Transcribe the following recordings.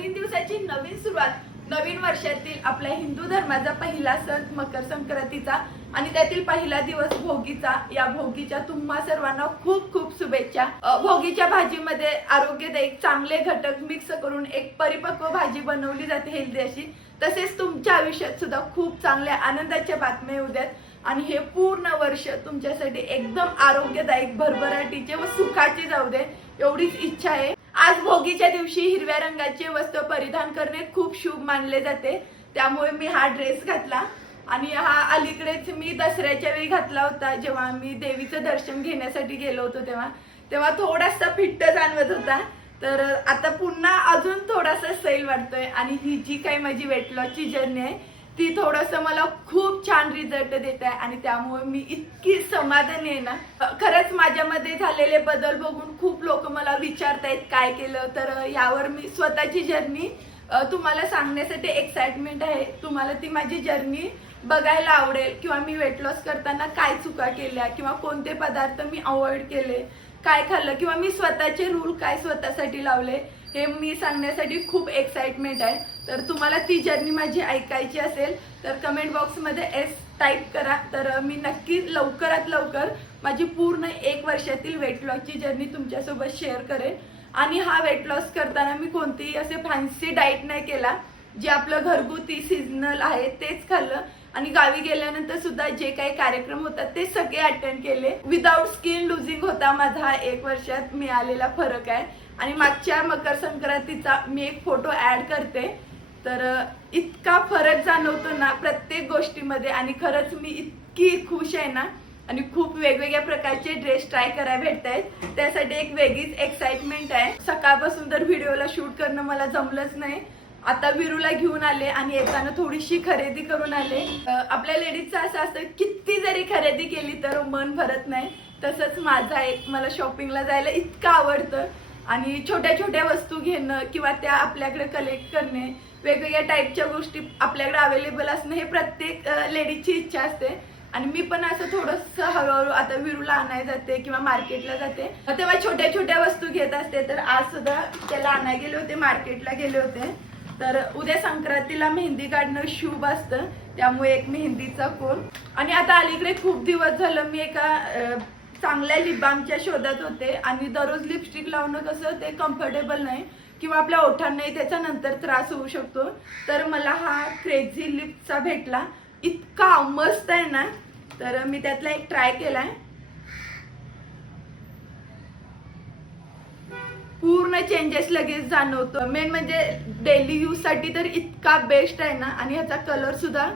नवीन दिवसाची नवीन सुरुवात, नवीन वर्षातील आपल्या हिंदू धर्माचा पहिला सण मकर संक्रांतीचा आणि त्यातील पहिला दिवस भोगीचा। या भोगीच्या तुम्हा सर्वांना खूप खूप शुभेच्छा। भोगीच्या भाजीमध्ये आरोग्यदायी चांगले घटक मिक्स करून एक परिपक्व भाजी बनवली जाते हेल्दी अशी। तसेच तुमच्या आयुष्यात सुद्धा खूप चांगल्या आनंदाच्या बातम्या येऊ द्यात आणि हे पूर्ण वर्ष तुमच्यासाठी एकदम आरोग्यदायक, भरभराटीचे व सुखाचे जाऊ दे एवढीच इच्छा आहे। आज भोगीच्या दिवशी हिरव्या रंगाचे वस्त्र परिधान करणे खूप शुभ मानले जाते, त्यामुळे मी हा ड्रेस घातला आणि हा अलीकडेच मी दसऱ्याच्या वेळी घातला होता, जेव्हा मी देवीचं दर्शन घेण्यासाठी गेलो होतो तेव्हा थोडासा फिट्ट जाणवत होता। तर आता पुन्हा अजून थोडासा सैल वाटतोय आणि ही जी काही माझी वेट लॉसची जर्नी आहे ती थोडंसं मला खूप छान रिझल्ट देत आहे आणि त्यामुळे मी इतकी समाधानी आहे ना। खरंच माझ्यामध्ये झालेले बदल बघून खूप लोक मला विचारतायत काय केलं, तर यावर मी स्वतःची जर्नी तुम्हाला सांगण्यासाठी एक्साइटमेंट आहे। तुम्हाला ती माझी जर्नी बघायला आवडेल किंवा मी वेट लॉस करताना काय चुका केल्या किंवा कोणते पदार्थ मी अवॉइड केले, काय खाल्लं किंवा मी स्वतःचे रूल काय स्वतःसाठी लावले हे मी सांगण्यासाठी खूप एक्साइटमेंट आहे। तर तुम्हाला ती जर्नी माझी ऐकायची असेल तर कमेंट बॉक्समध्ये एस टाईप करा, तर मी नक्की लवकरात लवकर माझी पूर्ण 1 वर्षातील वेट लॉसची जर्नी तुमच्यासोबत शेअर करेन। आणि हा वेट लॉस करताना मी कोणतीही असे फॅन्सी डाएट नाही केला, जे आपलं घरगुती सीझनल आहे तेच खाल्लं आणि गावी गेल्यानंतर सुद्धा जे काही कार्यक्रम होतात ते सगळे अटेंड केले। विदाउट स्किन लुझिंग होता माझा 1 वर्षात मिळालेला फरक आहे। आणि मागच्या मकर संक्रांतीचा मी एक फोटो ऍड करते, तर इतका फरक जाणवतो ना प्रत्येक गोष्टीमध्ये आणि खरंच मी इतकी खुश आहे ना। आणि खूप वेगवेगळ्या प्रकारचे ड्रेस ट्राय करायला भेटत आहेत, त्यासाठी एक वेगळीच एक्साइटमेंट आहे। सकाळपासून तर व्हिडिओला शूट करणं मला जमलंच नाही, आता विरूला घेऊन आले आणि येताना थोडीशी खरेदी करून आले। आपल्या लेडीजचं असं असतं किती जरी खरेदी केली तर मन भरत नाही, तसंच माझा एक मला शॉपिंगला जायला इतकं आवडतं आणि छोट्या छोट्या वस्तू घेणं किंवा त्या आपल्याकडे कलेक्ट करणे, वेगवेगळ्या टाईपच्या गोष्टी आपल्याकडे अवेलेबल असणं हे प्रत्येक लेडीजची इच्छा असते। आणि मी पण असं थोडंसं हळूहळू आता विरूला आणायला जाते किंवा मार्केटला जाते तेव्हा छोट्या छोट्या वस्तू घेत असते। तर आज सुद्धा त्याला आणायला गेले होते, मार्केटला गेले होते। तर उद्या संक्रांतीला मेहंदी काढणं शुभ असतं, त्यामुळे एक मेहंदीचा कोन। आणि आता अलीकडे खूप दिवस झालं मी एका चांगल्या लिप बामच्या शोधात होते आणि दररोज लिपस्टिक लावणं कसं ते कम्फर्टेबल नाही किंवा आपल्या ओठांनाही त्याचा नंतर त्रास होऊ शकतो। तर मला हा क्रेझी लिपचा भेटला, इतका मस्त आहे ना, तर मी त्यातला एक ट्राय केलाय। पूर्ण चेंजेस लगेच जाणवतो, मेन म्हणजे डेली यूज साठी तर इतका बेस्ट आहे ना। आणि ह्याचा कलर सुद्धा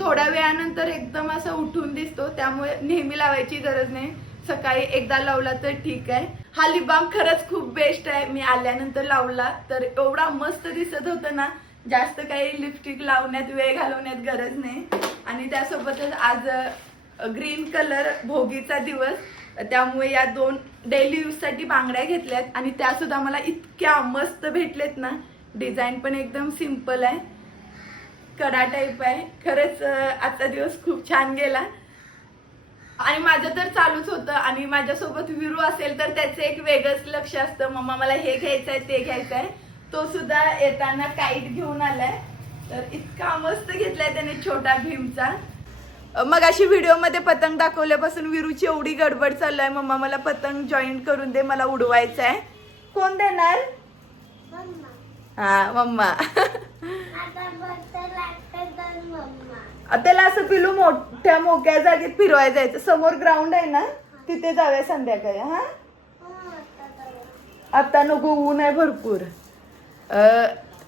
थोड्या वेळानंतर एकदम असा उठून दिसतो, त्यामुळे नेहमी लावायची गरज नाही, सकाळी एकदा लावला तर ठीक आहे। हा लिप बाम खरंच खूप बेस्ट आहे, मी आल्यानंतर लावला तर एवढा मस्त दिसत होतं ना, जास्त काही लिपस्टिक लावण्यात वेळ घालवण्यात गरज नाही। आणि त्यासोबतच आज ग्रीन कलर भोगीचा दिवस, त्यामुळे या 2 डेली यूज साठी बांगड्या घेतल्यात आणि त्या सुद्धा मला इतक्या मस्त भेटलेत ना। डिझाईन पण एकदम सिंपल आहे, कडा टाईप आहे। खरंच आजचा दिवस खूप छान गेला आणि माझं तर चालूच होतं आणि माझ्यासोबत विरू असेल तर त्याचं एक वेगळंच लक्ष असतं, मम्मा मला हे घ्यायचंय ते घ्यायचंय। तो सुद्धा येताना काईट घेऊन आलाय, तर इतका मस्त घेतलाय त्याने छोटा भीमचा। मग अशी व्हिडिओ मध्ये पतंग दाखवल्यापासून विरूची एवढी गडबड चालू आहे, मम्मा मला पतंग जॉईन करून दे, मला उडवायचं आहे। कोण देणार? हा मम्मा। त्याला असं पिलू मोठ्या मोक्या जागेत फिरवायला जायचं, समोर ग्राउंड आहे ना तिथे जाऊया संध्याकाळी। हा आता नको, ऊन आहे भरपूर।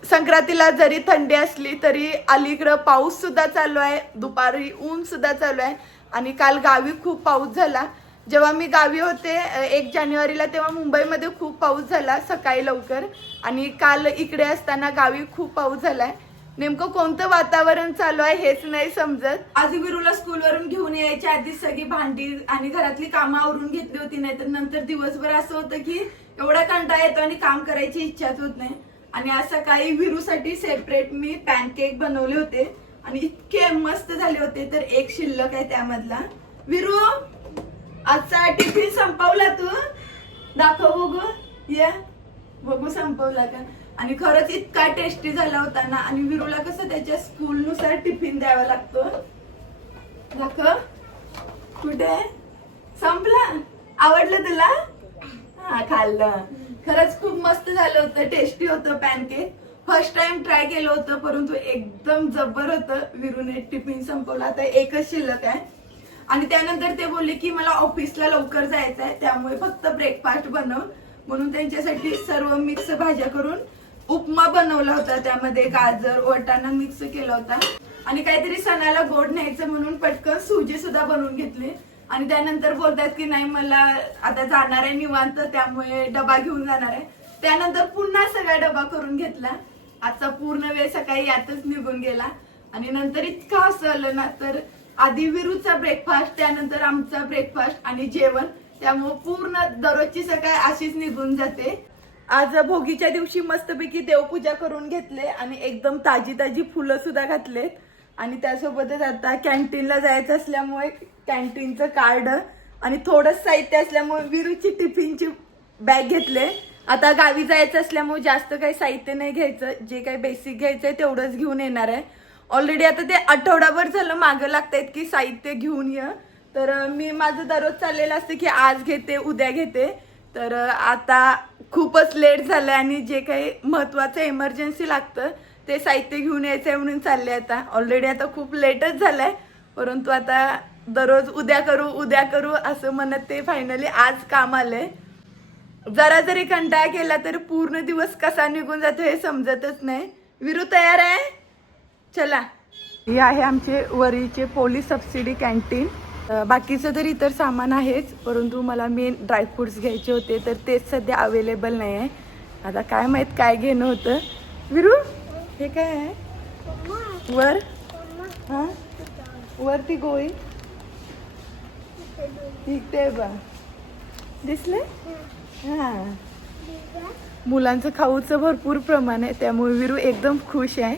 संक्रांतीला जरी थंडी असली तरी अलीकडं पाऊस सुद्धा चालू आहे, दुपारी ऊन सुद्धा चालू आहे। आणि काल गावी खूप पाऊस झाला, जेव्हा मी गावी होते 1 जानेवारीला तेव्हा मुंबईमध्ये खूप पाऊस झाला सकाळी लवकर, आणि काल इकडे असताना गावी खूप पाऊस झालाय। नेमकं कोणतं वातावरण चालू आहे हेच नाही समजत। आज विरूला स्कूलवरून घेऊन यायच्या आधी सगळी भांडी आणि घरातली कामं आवरून घेतली होती, नाही तर नंतर दिवसभर असं होतं की एवढा कंटाळा येतो आणि काम करायची इच्छाच होत नाही। आणि आज सकाळी विरूसाठी सेपरेट मी पॅनकेक बनवले होते आणि इतके मस्त झाले होते, तर एक शिल्लक आहे त्यामधला। विरू आजचा टिफिन संपवला तू? दाखव बघू, ये बघू संपवला का। आणि खरंच इतका टेस्टी झाला होता ना. आणि विरूला कसं त्याच्या स्कूलनुसार टिफिन द्यावा लागतो. दाखव कुठे संपला. आवडलं तुला? हा खाल्लं. खरंच खूप मस्त झालं होतं, टेस्टी होतं पॅनकेक. फर्स्ट टाइम ट्राय केलं होतं परंतु एकदम जबर होतं. विरूने टिफिन संपवला, आता एकच शिल्लक आहे. आणि त्यानंतर ते बोलले की मला ऑफिसला लवकर जायचं आहे त्यामुळे फक्त ब्रेकफास्ट बनव, म्हणून त्यांच्यासाठी सर्व मिक्स भाज्या करून उपमा बनवला होता. त्यामध्ये गाजर वाटाणा मिक्स केला होता. आणि काहीतरी सणाला गोड न्यायचं म्हणून पटकन सुजी सुद्धा बनवून घेतली. आणि त्यानंतर बोलतात की नाही मला आता जाणार आहे निवांत त्यामुळे डबा घेऊन जाणार आहे. त्यानंतर पुन्हा सगळा डबा करून घेतला. आजचा पूर्ण वेळ सकाळी यातच निघून गेला. आणि नंतर इतकं असं आलं ना, तर आधी विरूचा ब्रेकफास्ट, त्यानंतर आमचा ब्रेकफास्ट आणि जेवण, त्यामुळे पूर्ण दररोजची सकाळ अशीच निघून जाते. आज भोगीच्या दिवशी मस्तपैकी देवपूजा करून घेतले आणि एकदम ताजी ताजी फुलं सुद्धा घातलेत. आणि त्यासोबतच आता कॅन्टीनला जायचं असल्यामुळे कॅन्टीनचं कार्ड आणि थोडंच साहित्य असल्यामुळे विरूची टिफिनची बॅग घेतले. आता गावी जायचं असल्यामुळे जास्त काही साहित्य नाही घ्यायचं, जे काही बेसिक घ्यायचंय तेवढंच घेऊन येणार आहे. ऑलरेडी आता ते आठवडाभर झालं मागं लागतायत की साहित्य घेऊन ये. तर मी माझं दररोज चाललेलं असतं की आज घेते उद्या घेते. तर आता खूपच लेट झालंय आणि जे काही महत्वाचं इमर्जन्सी लागतं ते साहित्य घेऊन यायचंय म्हणून चालले. आता ऑलरेडी आता खूप लेटच झालंय परंतु आता दररोज उद्या करू असं म्हणत ते फायनली आज काम आलंय. जरा जरी कंटाळा केला तर पूर्ण दिवस कसा निघून जातो हे समजतच नाही. विरू तयार आहे? चला. हे आहे आमचे वरीचे पोलीस सबसिडी कॅन्टीन. बाकीचं तर इतर सामान आहेच परंतु मला मेन ड्रायफ्रुट्स घ्यायचे होते तर तेच सध्या अवेलेबल नाही आहे. आता काय माहित काय घेणं होतं. विरू हे काय आहे वर? हा वरती गोळी ते बा दिसले. हा मुलांचं खाऊचं भरपूर प्रमाण आहे त्यामुळे विरू एकदम खुश आहे.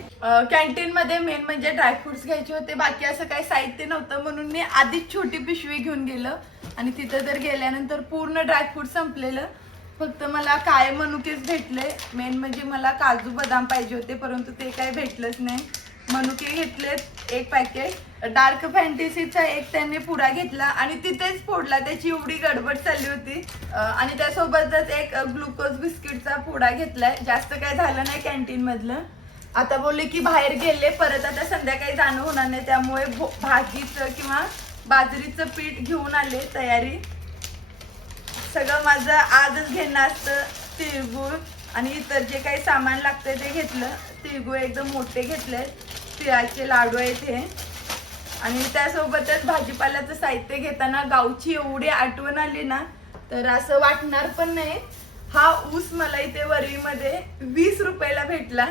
कॅन्टीन मध्ये मेन म्हणजे ड्रायफ्रुट्स घ्यायचे होते, बाकी असं काही साहित्य नव्हतं म्हणून मी आधीच छोटी पिशवी घेऊन गेलं. आणि तिथं जर गेल्यानंतर पूर्ण ड्रायफ्रूट संपलेलं. फक्त मला काळे मनुकेच भेटले. मेन म्हणजे मला काजू बदाम पाहिजे होते परंतु ते काही भेटलंच नाही. मनुके घेतलेत एक पॅकेट. डार्क फॅन्टसीचा एक त्यांनी पुडा घेतला आणि तिथेच फोडला, त्याची एवढी गडबड चालली होती. आणि त्यासोबतच एक ग्लुकोज बिस्किटचा पुडा घेतलाय. जास्त काय झालं नाही कॅन्टीन मधलं. आता बोलले की बाहेर गेले परत आता संध्याकाळी जाणं होणार नाही त्यामुळे भाजीचं किंवा बाजरीचं पीठ घेऊन आले तयारी. सगळं माझं आजच घेणं असतं. तिळगुळ आणि इतर जे काही सामान लागतंय ते घेतलं. तिळगुळ एकदम मोठे घेतले, तिळाचे लाडू आहेत हे. आणि त्यासोबतच भाजीपाल्याचं साहित्य घेताना गावची एवढी आठवण आली ना तर असं वाटणार पण नाही. हा ऊस मला इथे वरीमध्ये 20 रुपयाला भेटला.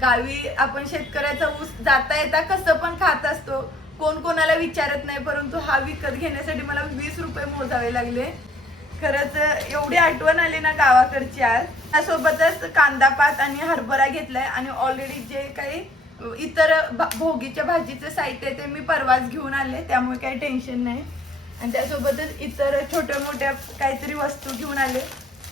गावी आपण शेतकऱ्याचा ऊस जाता येता कसं पण खात असतो, कोण कोणाला विचारत नाही, परंतु हा विकत घेण्यासाठी मला 20 रुपये मोजावे लागले. खरंच एवढी आठवण आली ना गावाकडची. आज त्यासोबतच कांदापात आणि हरभरा घेतलाय आणि ऑलरेडी जे काही इतर भोगीच्या भाजीचं साहित्य ते मी परवाच घेऊन आले त्यामुळे काही टेन्शन नाही. आणि त्यासोबतच इतर छोट्या मोठ्या काहीतरी वस्तू घेऊन आले.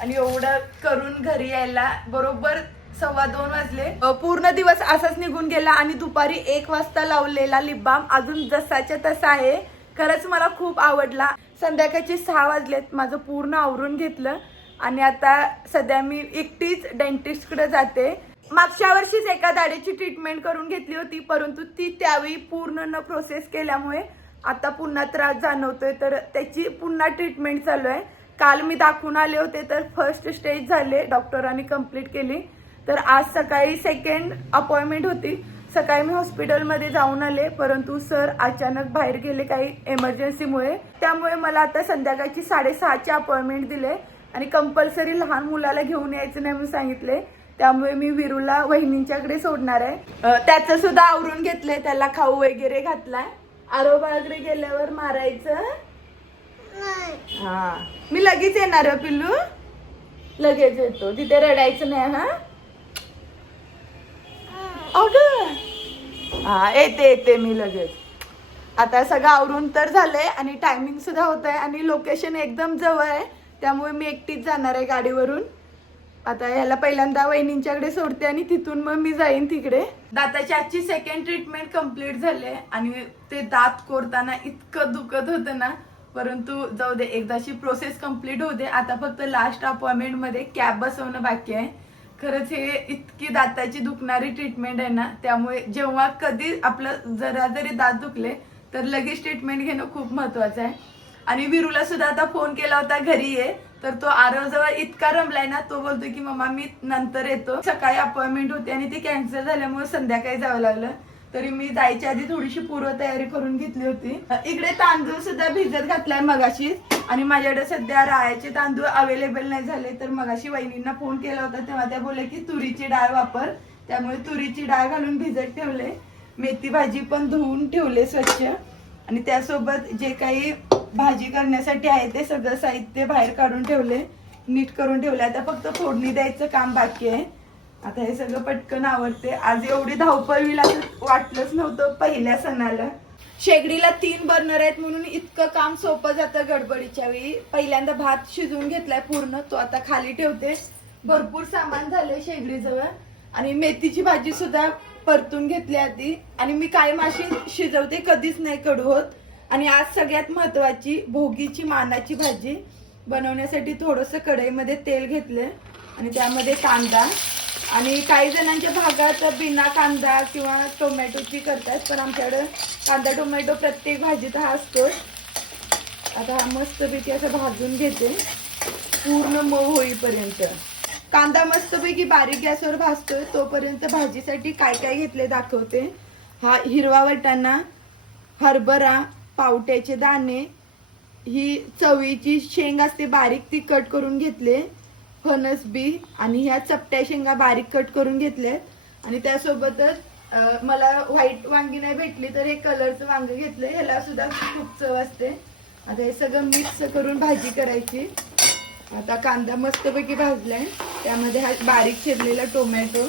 आणि एवढं करून घरी यायला बरोबर 2:15 वाजले. पूर्ण दिवस असाच निघून गेला आणि दुपारी 1 वाजता लावलेला लिप बाम अजून जसाच्या तसा आहे. खरंच मला खूप आवडला. संध्याकाळचे 6 वाजलेत. माझं पूर्ण आवरून घेतलं आणि आता सध्या मी एकटीच डेंटिस्टकडे जाते. मागच्या वर्षीच एका दाढीची ट्रीटमेंट करून घेतली होती परंतु ती त्यावेळी पूर्ण न प्रोसेस केल्यामुळे आता पुन्हा त्रास जाणवतोय तर त्याची पुन्हा ट्रीटमेंट चालू आहे. काल मी दाखवून आले होते तर फर्स्ट स्टेज झाले, डॉक्टरांनी कंप्लीट केली. तर आज सकाळी सेकंड अपॉइंटमेंट होती. सकाळी मी हॉस्पिटलमध्ये जाऊन आले परंतु सर अचानक बाहेर गेले काही इमर्जन्सीमुळे. त्यामुळे मला आता संध्याकाळची 6:30ची अपॉइंटमेंट दिले आणि कंपल्सरी लहान मुलाला घेऊन यायचं नाही म्हणून सांगितले. त्यामुळे मी विरूला वहिनींच्याकडे सोडणार आहे. त्याचं सुद्धा आवरून घेतलंय, त्याला खाऊ वगैरे घातलाय. आरोबाकडे गेल्यावर मारायचं. हा मी लगेच येणार आहे पिल्लू, लगेच येतो. तिथे रडायचं नाही. हा अगं हा येते मी लगेच. आता सगळं आवरून तर झालंय आणि टायमिंग सुद्धा होत आहे आणि लोकेशन एकदम जवळ आहे त्यामुळे मी एकटीच जाणार आहे गाडीवरून. आता याला पहिल्यांदा वहिनींच्याकडे सोडते आणि तिथून मग मी जाईन तिकडे. दाताची आजची सेकंड ट्रीटमेंट कम्प्लीट झाले आणि ते दात कोरताना इतकं दुखत होतं ना, परंतु जाऊ दे, एकदाची प्रोसेस कम्प्लीट होऊ दे. आता फक्त लास्ट अपॉइंटमेंट मध्ये कॅप बसवणं बाकी आहे. खरंच हे इतकी दाताची दुखणारी ट्रीटमेंट आहे ना, त्यामुळे जेव्हा कधी आपलं जरा जरी दात दुखले तर लगेच ट्रीटमेंट घेणं खूप महत्वाचं आहे. आणि विरूला सुद्धा आता फोन केला होता घरी ये, तर तो आरव जवळ इतका रमलाय ना, तो बोलतोय की मम्मा मी नंतर येतो. सकाळी अपॉइंटमेंट होती आणि ती कॅन्सल झाल्यामुळे संध्याकाळी जावं लागलं. तरी मी जायच्या आधी थोडीशी पूर्व तयारी करून घेतली होती. इकडे तांदूळ सुद्धा भिजत घातलाय मगाशी, आणि माझ्याकडे सध्या राळ्याचे तांदूळ अवेलेबल नाही झाले, तर मगाशी वहिनींना फोन केला होता तेव्हा त्या बोलल्या की तुरीची डाळ वापर, त्यामुळे तुरीची डाळ घालून भिजत ठेवले. मेथी भाजी पण धुवून ठेवले स्वच्छ, आणि त्यासोबत जे काही भाजी करण्यासाठी आहे ते सगळं साहित्य बाहेर काढून ठेवले, नीट करून ठेवले. आता फक्त फोडणी द्यायचं काम बाकी आहे. आता हे सगळं पटकन आवडते. आज एवढी धावपळ होईल असं वाटलंच नव्हतं पहिल्या सणाला. शेगडीला 3 बर्नर आहेत म्हणून इतकं काम सोपं जातं गडबडीच्या वेळी. पहिल्यांदा भात शिजवून घेतलाय पूर्ण, तो आता खाली ठेवते. भरपूर सामान झालंय शेगडीजवळ. आणि मेथीची भाजी सुद्धा परतून घेतली आधी, आणि मी कायम अशी शिजवते, कधीच नाही कडू होत. आणि आज सगळ्यात महत्वाची भोगीची मानाची भाजी बनवण्यासाठी थोडंसं कढईमध्ये तेल घेतलं आणि त्यामध्ये कांदा, आणि काही जणांच्या भागात बिना कांदा किंवा टोमॅटोची करतात, पण आमच्याकडे कांदा टोमॅटो प्रत्येक भाजीत हा असतो. आता हा मस्तपैकी असं भाजून घेते पूर्ण मऊ होईपर्यंत. कांदा मस्तपैकी बारीक गॅसवर भाजतोय तोपर्यंत भाजीसाठी काय काय घेतले दाखवते. हा हिरवा वाटाणा, हरभरा, पावट्याचे दाणे, ही चवीची शेंग असते बारीक ती कट करून घेतले, फणस बी, आणि ह्या चपट्या शेंगा बारीक कट करून घेतले. आणि त्यासोबतच मला व्हाईट वांगी नाही भेटली तर हे कलरचं वांग घेतलंय, ह्याला सुद्धा खूप चव असते. आता हे सगळं मिक्स करून भाजी करायची. आता कांदा मस्तपैकी भाजलाय, त्यामध्ये हा बारीक चिरलेला टोमॅटो,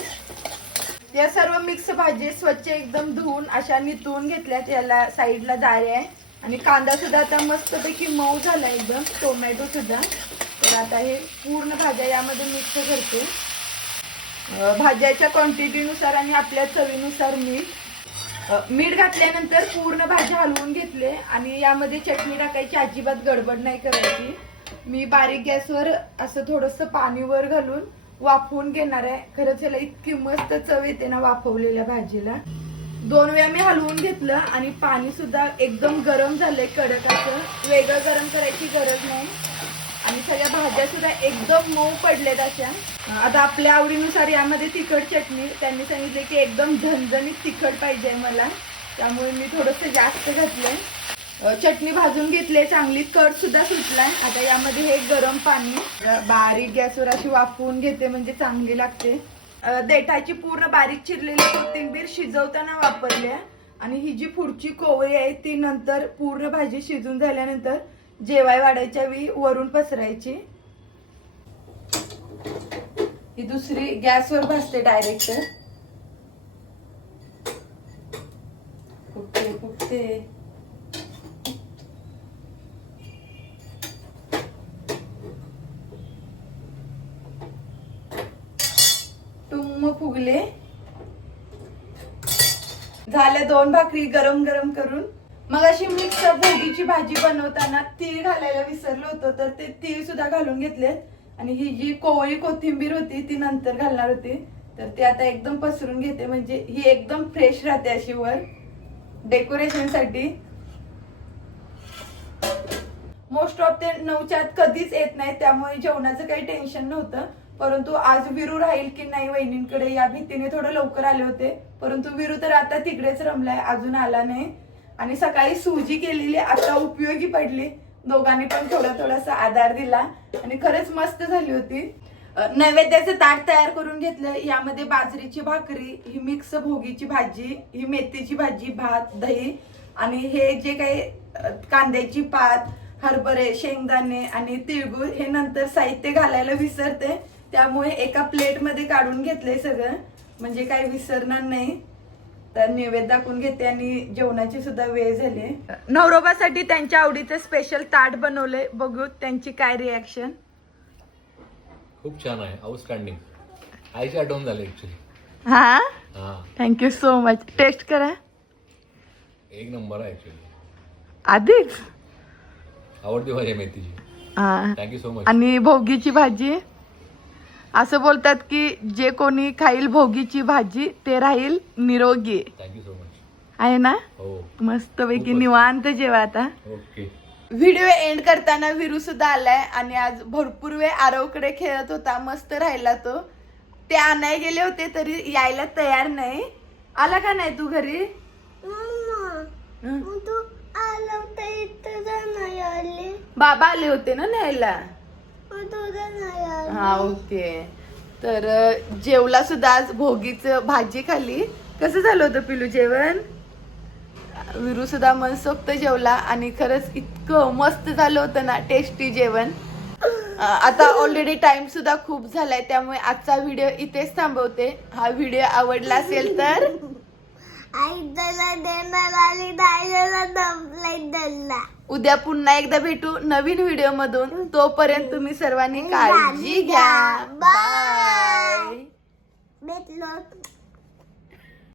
या सर्व मिक्स भाजी स्वच्छ एकदम धुवून अशा नितळून घेतल्यात. याला साईडला जाळे आहे. आणि कांदा सुद्धा आता मस्तपैकी मऊ झाला एकदम, टोमॅटो सुद्धा. तर आता हे पूर्ण भाज्या यामध्ये मिक्स करते. भाज्याच्या क्वांटिटीनुसार आणि आपल्या चवीनुसार मीठ घातल्यानंतर पूर्ण भाजी हलवून घेतले. आणि यामध्ये चटणी टाकायची, अजिबात गडबड नाही करायची. मी बारीक गॅसवर असं थोडंसं पाणी वर घालून वाफवून घेणार आहे. खरंच याला इतकी मस्त चव येते ना वाफवलेल्या भाजीला. 2 वेळा मी हलवून घेतलं आणि पाणी सुद्धा एकदम गरम झालंय, कडक असं. वेगळं गरम करायची गरज नाही. आणि सगळ्या भाज्या सुद्धा एकदम मऊ पडल्यात अशा. आता आपल्या आवडीनुसार यामध्ये तिखट चटणी, त्यांनी सांगितले की एकदम झणझणीत तिखट पाहिजे मला, त्यामुळे मी थोडंसं जास्त घातलंय. चटणी भाजून घेतली चांगली, कट सुद्धा सुटलाय. आता यामध्ये हे गरम पाणी बारीक गॅसवर अशी वाफवून घेते म्हणजे चांगली लागते. देठाची पूर्ण बारीक चिरलेली कोथिंबीर शिजवताना वापरली, आणि ही जी पुढची कोवळी आहे ती नंतर पूर्ण भाजी शिजून झाल्यानंतर जेवाय वाढायच्या वेळी वरून पसरायची. ही दुसरी गॅसवर भाजते डायरेक्ट. फुटते फुटते. टुम्म फुगले. झाल्या 2 भाकरी गरम गरम करून. मग अशी मिक्स भोगीची भाजी बनवताना तीळ घालायला विसरलो होतो, तर ते तीळ सुद्धा घालून घेतले. आणि ही जी कोवळी कोथिंबीर होती ती नंतर घालणार होती, तर ते आता एकदम पसरून घेते म्हणजे ही एकदम फ्रेश राहते अशी वर डेकोरेशन साठी. मोस्ट ऑफ ते 9च्या आत कधीच येत नाही, त्यामुळे जेवणाचं काही टेन्शन नव्हतं. परंतु आज विरू राहील की नाही वहिनींकडे या भीतीने थोडं लवकर आले होते. परंतु विरू तर आता तिकडेच रमलाय, अजून आला नाही. आणि सकाळी सुजी केलेली आता उपयोगी पडली. दोघांनी पण थोडासा आधार दिला आणि खरंच मस्त झाली होती. नैवेद्याचं ताट तयार करून घेतलं. यामध्ये बाजरीची भाकरी, ही मिक्स भोगीची भाजी, ही मेथीची भाजी, भात, दही, आणि हे जे काही कांद्याची पात, हरभरे, शेंगदाणे आणि तिळगुळ हे नंतर साहित्य घालायला विसरते, त्यामुळे एका प्लेट मध्ये काढून घेतलंय सगळं, म्हणजे काही विसरणार नाही. तर नैवेद्य दाखवून घेते आणि जेवणाची सुद्धा वेळ झाली. नवरोबासाठी त्यांच्या आवडीचं स्पेशल ताट बनवलंय, बघू त्यांची काय रिॲक्शन. खूप छान आहे, आउटस्टँडिंग. आईची आठवण झाली ऍक्च्युली. हा हा, थँक्यू सो मच. टेस्ट करा. एक नंबर आहे ऍक्च्युली. आधीच आवडती भाजी आहे मेथीची. हा. Thank you so much. आणि भोगीची भाजी असं बोलतात की जे कोणी खाईल भोगीची भाजी ते राहील निरोगी. Thank you so much. आहे ना? हो. मस्तपैकी खूपच. निवांत जेवा आता. ओके. व्हिडिओ एंड करताना विरू सुद्धा आलाय आणि आज भरपूर वेळ आरवकडे खेळत होता. मस्त राहिला तो. ते आणाय गेले होते तरी यायला तयार नाही. आला का नाही तू घरी? हं? बाबा आले होते ना न्यायला. हा ओके. तर जेवला सुद्धा आज भोगीचं भाजी खाली. कसं झालं होतं पिलू जेवण? विरू सुद्धा मनसोक्त जेवला आणि खरंच इतकं मस्त झालं होतं ना, टेस्टी जेवण. आता ऑलरेडी टाइम सुद्धा खूप झालाय त्यामुळे आजचा व्हिडिओ इथेच थांबवते. हा व्हिडिओ आवडला असेल तर उद्या पुन्हा एकदा भेटू नवीन व्हिडिओ मधून. तोपर्यंत तुम्ही सर्वांनी काळजी घ्या. बाय.